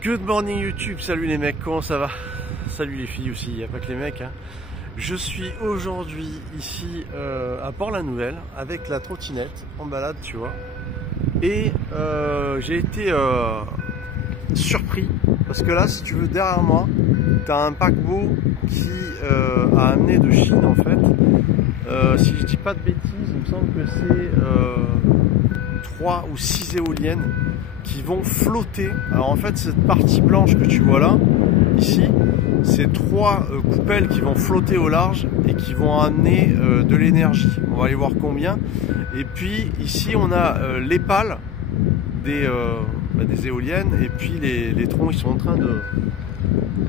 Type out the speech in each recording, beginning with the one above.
Good morning YouTube, salut les mecs, comment ça va? Salut les filles aussi, il n'y a pas que les mecs hein. Je suis aujourd'hui ici à Port-la-Nouvelle avec la trottinette en balade, tu vois. Et j'ai été surpris parce que là, si tu veux, derrière moi, tu as un paquebot qui a amené de Chine en fait. Si je dis pas de bêtises, il me semble que c'est 3 ou 6 éoliennes qui vont flotter. Alors en fait, cette partie blanche que tu vois là, ici, c'est 3 coupelles qui vont flotter au large et qui vont amener de l'énergie. On va aller voir combien. Et puis ici, on a les pales des éoliennes et puis les troncs, ils sont en train de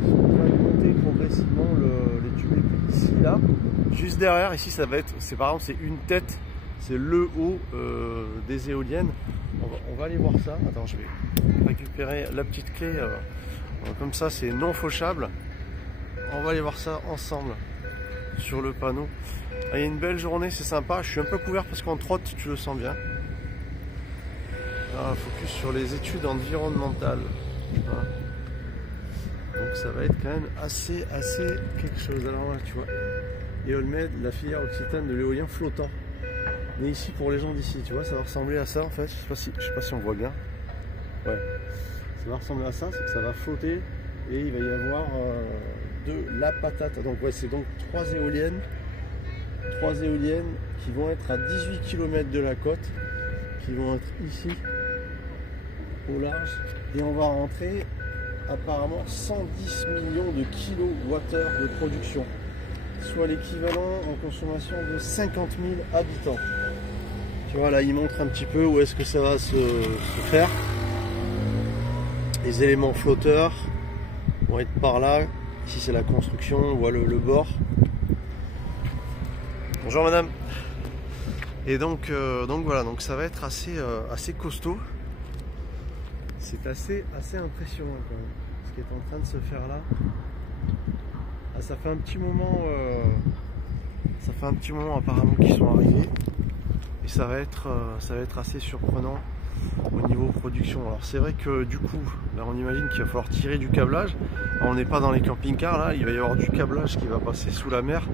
monter progressivement les tubes. Ici, là, juste derrière, ici, ça va être, c'est par exemple, c'est une tête, c'est le haut des éoliennes. On va aller voir ça. Attends, je vais récupérer la petite clé. Comme ça, c'est non fauchable. On va aller voir ça ensemble sur le panneau. Il y a une belle journée, c'est sympa. Je suis un peu couvert parce qu'on trotte, tu le sens bien. Alors, focus sur les études environnementales. Voilà. Donc ça va être quand même assez quelque chose. Alors là, tu vois, Eolmed, la filière occitane de l'éolien flottant. Mais ici, pour les gens d'ici, tu vois, ça va ressembler à ça en fait. Je sais pas si on voit bien. Ouais, ça va ressembler à ça, c'est que ça va flotter et il va y avoir de la patate. Donc ouais, c'est donc 3 éoliennes qui vont être à 18 km de la côte, qui vont être ici au large, et on va rentrer apparemment 110 millions de kilowattheures de production, soit l'équivalent en consommation de 50 000 habitants. Tu vois, là il montre un petit peu où est-ce que ça va se faire. Les éléments flotteurs vont être par là. Ici c'est la construction, on voit le bord. Bonjour madame. Et donc voilà, donc ça va être assez costaud. C'est assez impressionnant quand même, ce qui est en train de se faire là. Ah, ça fait un petit moment apparemment qu'ils sont arrivés. Et ça va être assez surprenant au niveau production. Alors c'est vrai que du coup, là on imagine qu'il va falloir tirer du câblage. Alors, on n'est pas dans les camping-cars, là il va y avoir du câblage qui va passer sous la mer.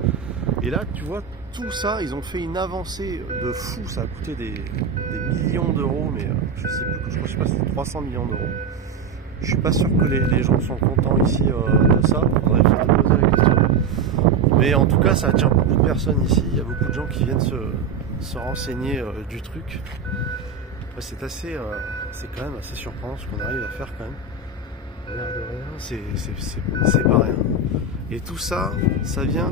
Et là tu vois, tout ça, ils ont fait une avancée de fou. Ça a coûté des millions d'euros, mais je sais plus, je sais pas si c'est 300 millions d'euros. Je suis pas sûr que les gens sont contents ici de ça. On aurait fallu poser la question. Mais en tout cas, ça attire beaucoup de personnes ici. Il y a beaucoup de gens qui viennent se renseigner du truc. C'est quand même assez surprenant ce qu'on arrive à faire quand même. L'air de rien, c'est pas rien. Et tout ça, ça vient.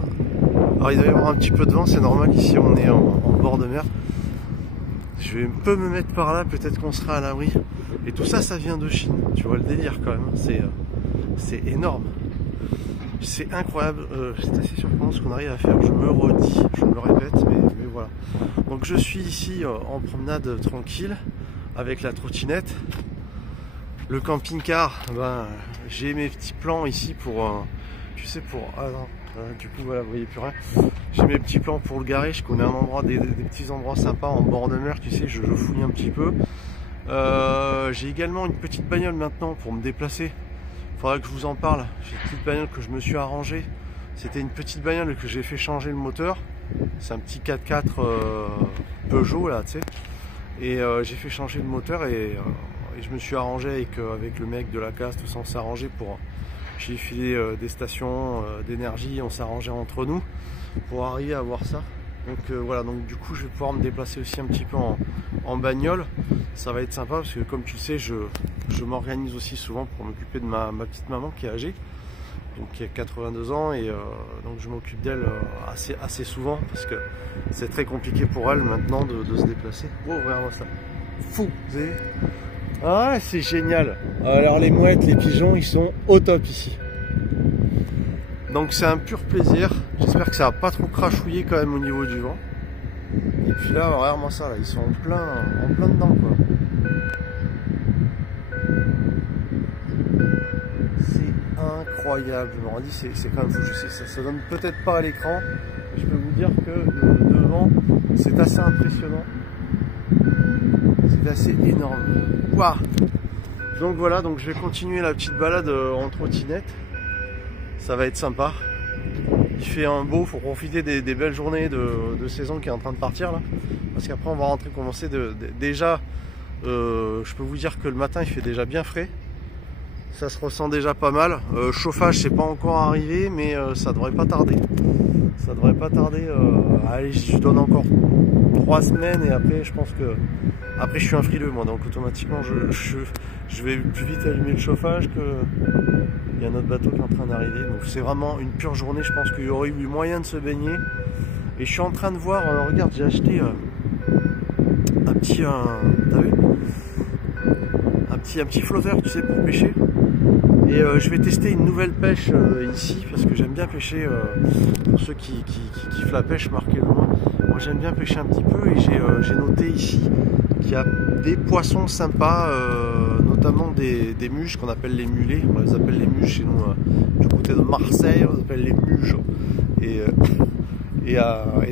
Alors il doit y avoir un petit peu de vent, c'est normal. Ici, on est en bord de mer. Je vais un peu me mettre par là, peut-être qu'on sera à l'abri. Et tout ça, ça vient de Chine. Tu vois le délire quand même. C'est énorme. C'est incroyable. C'est assez surprenant ce qu'on arrive à faire. Je me redis, je me répète, mais voilà. Donc je suis ici en promenade tranquille avec la trottinette. Le camping-car, ben, j'ai mes petits plans ici pour, tu sais, pour... Ah non, du coup voilà, vous voyez plus rien. J'ai mes petits plans pour le garer. Je connais un endroit, des petits endroits sympas en bord de mer, tu sais, je fouille un petit peu. J'ai également une petite bagnole maintenant pour me déplacer. Il faudra que je vous en parle. J'ai une petite bagnole que je me suis arrangée. C'était une petite bagnole que j'ai fait changer le moteur. C'est un petit 4x4 Peugeot là, tu sais. Et j'ai fait changer le moteur et je me suis arrangé avec le mec de la casse, tout ça, on s'est arrangé pour... J'ai filé des stations d'énergie, on s'est arrangé entre nous pour arriver à voir ça. Donc voilà, donc du coup je vais pouvoir me déplacer aussi un petit peu en bagnole. Ça va être sympa parce que comme tu le sais, je m'organise aussi souvent pour m'occuper de ma petite maman qui est âgée, donc qui a 82 ans, et donc je m'occupe d'elle assez souvent parce que c'est très compliqué pour elle maintenant de se déplacer. Oh, regarde-moi ça, fou, vous avez... Ah, c'est génial. Alors les mouettes, les pigeons, ils sont au top ici. Donc c'est un pur plaisir. J'espère que ça va pas trop crachouiller quand même au niveau du vent. Et puis là, regarde-moi ça, là, ils sont en plein dedans quoi. C'est incroyable. Je me dis, c'est quand même fou. Je sais, ça donne peut-être pas à l'écran. Je peux vous dire que devant, c'est assez impressionnant. C'est assez énorme. Waouh! Donc voilà, donc je vais continuer la petite balade en trottinette. Ça va être sympa. Il fait un beau, faut profiter des belles journées de saison qui est en train de partir là. Parce qu'après on va rentrer, commencer déjà, je peux vous dire que le matin il fait déjà bien frais. Ça se ressent déjà pas mal. Chauffage c'est pas encore arrivé, mais ça devrait pas tarder. Ça devrait pas tarder. Allez, je donne encore 3 semaines et après je pense que après je suis un frileux moi, donc automatiquement je vais plus vite allumer le chauffage que il y a un autre bateau qui est en train d'arriver. Donc c'est vraiment une pure journée. Je pense qu'il y aurait eu moyen de se baigner. Et je suis en train de voir. Regarde, j'ai acheté un petit, t'as vu, un petit flotteur, tu sais, pour pêcher. Et je vais tester une nouvelle pêche ici parce que j'aime bien pêcher. Pour ceux qui kiffent la pêche, marquez-le moi. Moi j'aime bien pêcher un petit peu et j'ai noté ici qu'il y a des poissons sympas, notamment des muges qu'on appelle les mulets. On les appelle les muges chez nous du côté de Marseille, on les appelle les muges. Et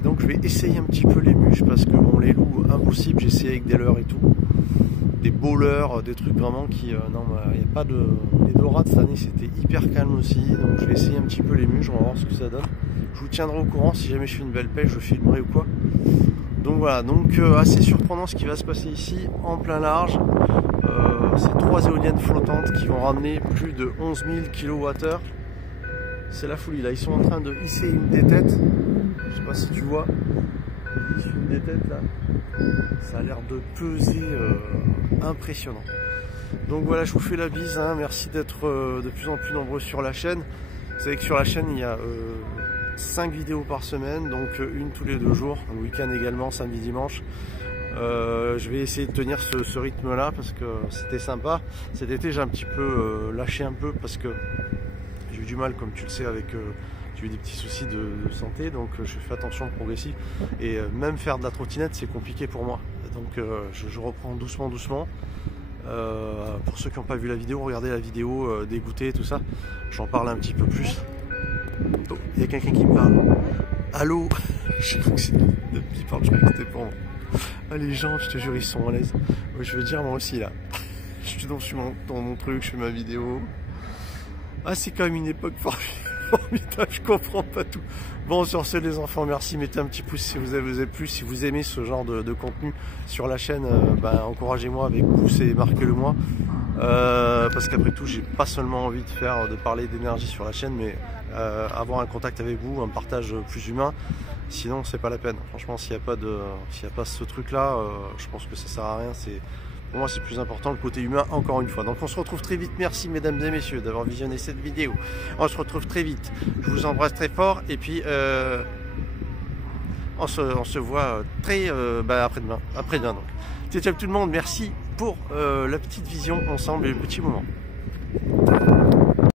donc je vais essayer un petit peu les muges parce que bon, les loups impossible, j'ai essayé avec des leurres et tout. Des beaux leurres, des trucs vraiment qui... non, il n'y a pas de... Les dorades cette année c'était hyper calme aussi, donc je vais essayer un petit peu les muges, on va voir ce que ça donne. Je vous tiendrai au courant, si jamais je fais une belle pêche, je filmerai ou quoi. Donc voilà, donc assez surprenant ce qui va se passer ici, en plein large. Ces 3 éoliennes flottantes qui vont ramener plus de 11 000 kWh. C'est la folie, là ils sont en train de hisser une des têtes. Je sais pas si tu vois, ils hissent une des têtes là. Ça a l'air de peser impressionnant. Donc voilà, je vous fais la bise, hein. Merci d'être de plus en plus nombreux sur la chaîne. Vous savez que sur la chaîne il y a 5 vidéos par semaine, donc une tous les 2 jours, le week-end également, samedi, dimanche. Je vais essayer de tenir ce rythme là parce que c'était sympa. Cet été j'ai un petit peu lâché un peu parce que j'ai eu du mal, comme tu le sais, avec j'ai eu des petits soucis de santé, donc je fais attention progressif et même faire de la trottinette c'est compliqué pour moi, donc je reprends doucement. Pour ceux qui n'ont pas vu la vidéo, regardez la vidéo des goûters, tout ça, j'en parle un petit peu plus. Oh, il y a quelqu'un qui me parle. Allô. Je crois que c'est qui parle, je crois que c'était pour moi. Ah, les gens, je te jure, ils sont à l'aise. Ouais, je veux dire, moi aussi là. Je suis dans mon truc, je fais ma vidéo. Ah, c'est quand même une époque formidable, je comprends pas tout. Bon, sur ce les enfants, merci, mettez un petit pouce si vous avez plu, si vous aimez ce genre de contenu sur la chaîne, encouragez-moi avec pouce et marquez-le moi. Parce qu'après tout, j'ai pas seulement envie de parler d'énergie sur la chaîne, mais avoir un contact avec vous, un partage plus humain. Sinon, c'est pas la peine. Franchement, s'il n'y a pas ce truc-là, je pense que ça sert à rien. Pour moi, c'est plus important le côté humain, encore une fois. Donc, on se retrouve très vite. Merci, mesdames et messieurs, d'avoir visionné cette vidéo. On se retrouve très vite. Je vous embrasse très fort. Et puis, on se voit après-demain. Après-demain, donc. Ciao, ciao tout le monde. Merci pour la petite vision ensemble et le petit moment.